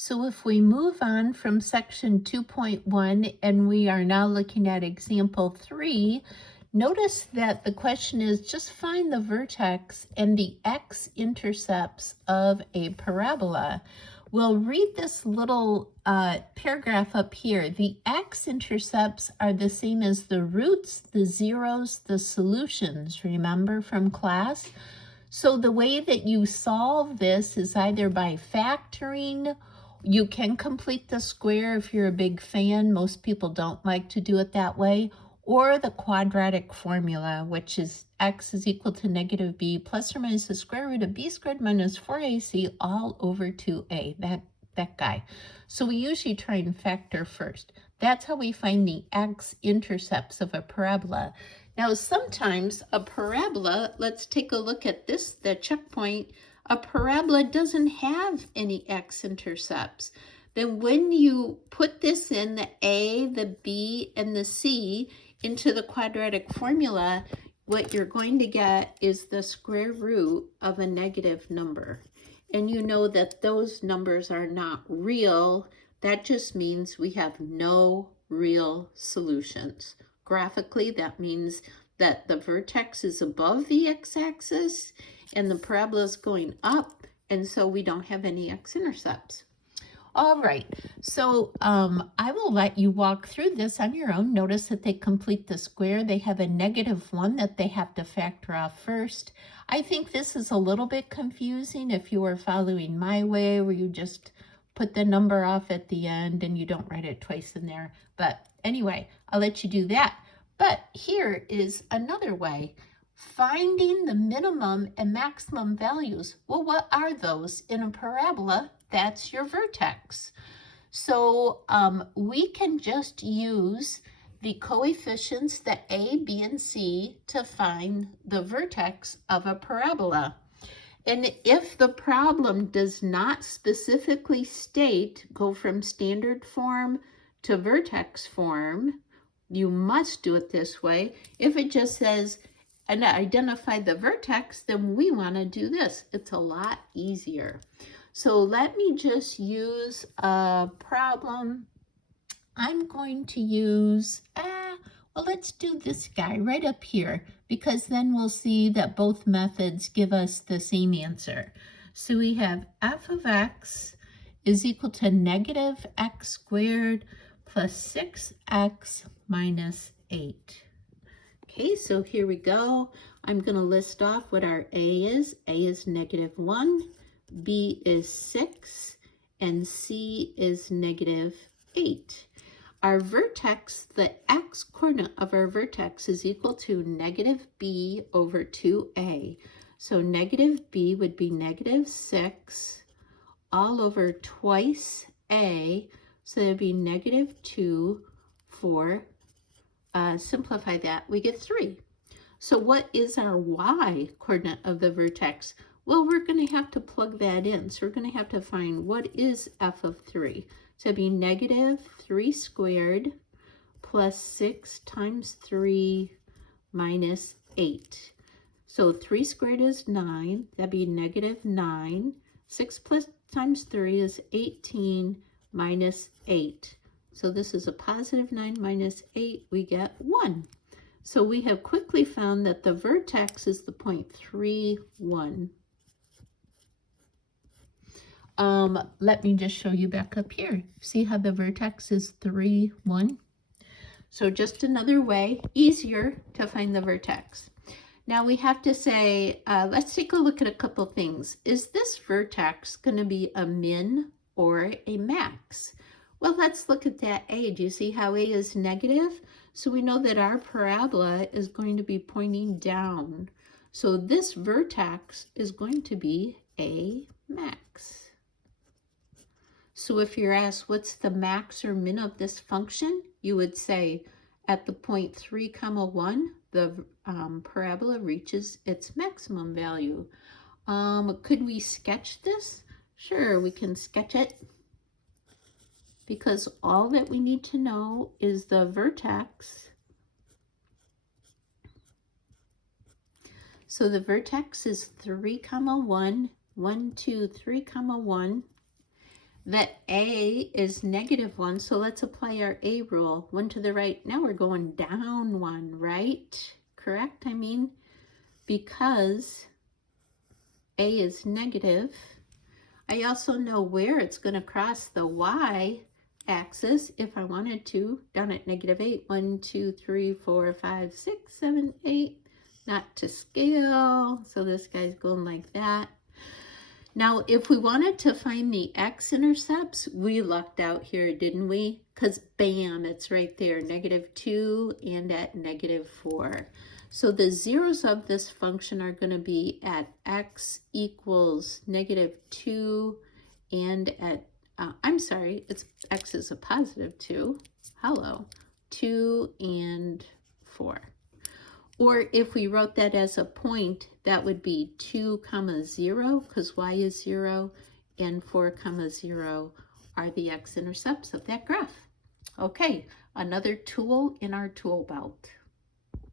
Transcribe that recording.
So if we move on from section 2.1 and we are now looking at example 3, notice that the question is just find the vertex and the x-intercepts of a parabola. We'll read this little paragraph up here. The x-intercepts are the same as the roots, the zeros, the solutions, remember from class? So the way that you solve this is either by factoring. You can complete the square if you're a big fan. Most people don't like to do it that way. Or the quadratic formula, which is x is equal to negative b plus or minus the square root of b squared minus 4ac all over 2a, that guy. So we usually try and factor first. That's how we find the x-intercepts of a parabola. Now, sometimes a parabola, let's take a look at this, the checkpoint. A parabola doesn't have any x-intercepts. Then when you put this in, the a, the b, and the c, into the quadratic formula, what you're going to get is the square root of a negative number. And you know that those numbers are not real. That just means we have no real solutions. Graphically, that means that the vertex is above the x-axis and the parabola is going up, and so we don't have any x-intercepts. All right, so I will let you walk through this on your own. Notice that they complete the square. They have a -1 that they have to factor off first. I think this is a little bit confusing if you were following my way, where you just put the number off at the end and you don't write it twice in there. But anyway, I'll let you do that. But here is another way. Finding the minimum and maximum values. Well, what are those in a parabola? That's your vertex. So we can just use the coefficients, the a, b, and c, to find the vertex of a parabola. And if the problem does not specifically state go from standard form to vertex form, you must do it this way. If it just says, and identify the vertex, then we want to do this. It's a lot easier. So let me just use a problem. I'm going to use, well, let's do this guy right up here, because then we'll see that both methods give us the same answer. So we have f of x is equal to negative x squared plus 6x minus 8. Okay, so here we go. I'm going to list off what our a is. A is -1, b is 6, and c is -8. Our vertex, the x-coordinate of our vertex is equal to -b over 2a. So -b would be -6 all over twice a, so that would be -2 for simplify that, we get 3. So what is our y-coordinate of the vertex? Well, we're going to have to plug that in. So we're going to have to find what is f of 3. So it'd be -3 squared plus 6 times 3 minus 8. So 3 squared is 9. That'd be -9. 6 plus times 3 is 18 minus 8. So this is a +9 minus 8, we get 1. So we have quickly found that the vertex is the point 3, 1. Let me just show you back up here. See how the vertex is 3, 1? So just another way, easier to find the vertex. Now we have to say, let's take a look at a couple things. Is this vertex going to be a min or a max? Well, let's look at that a. Do you see how a is negative? So we know that our parabola is going to be pointing down. So this vertex is going to be a max. So if you're asked what's the max or min of this function, you would say at the point 3, 1, the parabola reaches its maximum value. Could we sketch this? Sure, we can sketch it, because all that we need to know is the vertex. So the vertex is 3, 1, 1, 2, 3, 1. that A is -1, so let's apply our A rule. 1 to the right. Now we're going down 1, right? Correct? I mean, because A is negative, I also know where it's going to cross the Y axis if I wanted to, down at -8. 1, 2, 3, 4, 5, 6, 7, 8. Not to scale, so this guy's going like that. Now, if we wanted to find the x-intercepts, we lucked out here, didn't we? Because bam, it's right there, -2 and at -4. So the zeros of this function are going to be at x equals -2 and at, I'm sorry, it's x is a +2. Hello, 2 and 4. Or if we wrote that as a point, that would be 2, 0, because y is 0, and 4, 0 are the x-intercepts of that graph. Okay, another tool in our tool belt.